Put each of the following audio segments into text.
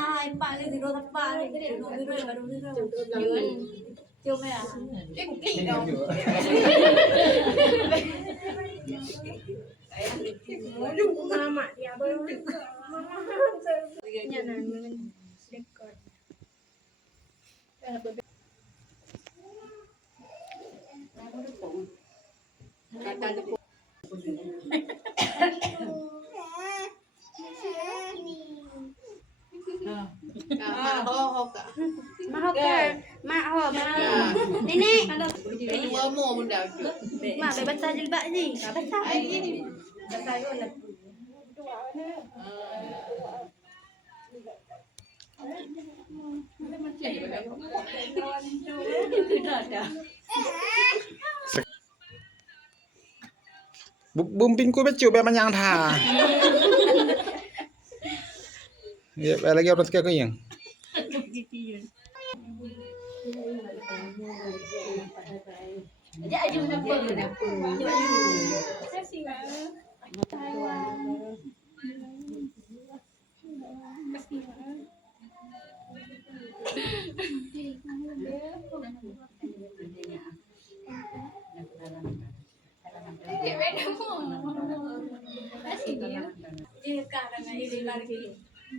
hai pak cái gì đâu thằng ba này cái đồ gì rồi đồ gì rồi chưa mẹ à cái cục kỳ đâu Mama dia baru nhà này mình đẹp còn mahok nenek dua mau bunda mak baca jilbab ni baca Bumping ku becu be manyang tha. Ya be lagi orang sekali yang. Aja aja dapur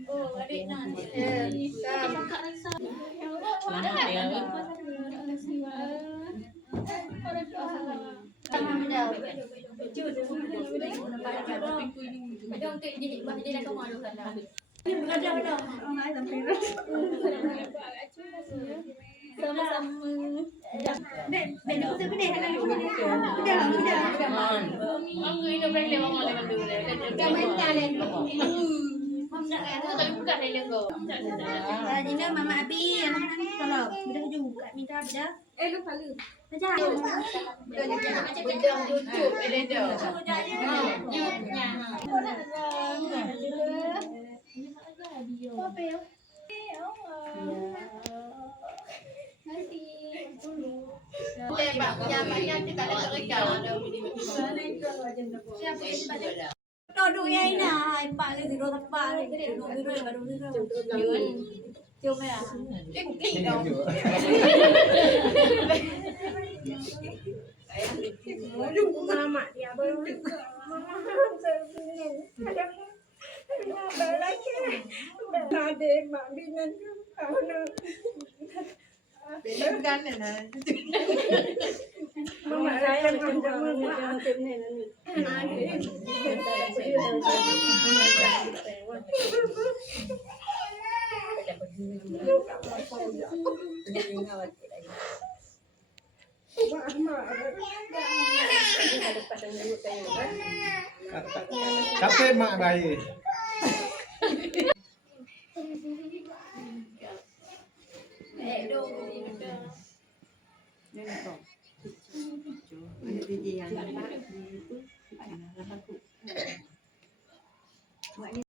oh adik nanti Dina mama Abi anak-anak kalau udah juga minta beda lupa lu baca bunda cucuk ada dah Lepak jamannya kita ada kerja đồ ấy này pak cái gì đâu thằng ba này cái đồ gì rồi chưa mẹ à cái cục kỳ đâu mama dia baru ada mak bina bên gan này nè mama saya macam tim ni Kape mak bayi. Ada video yang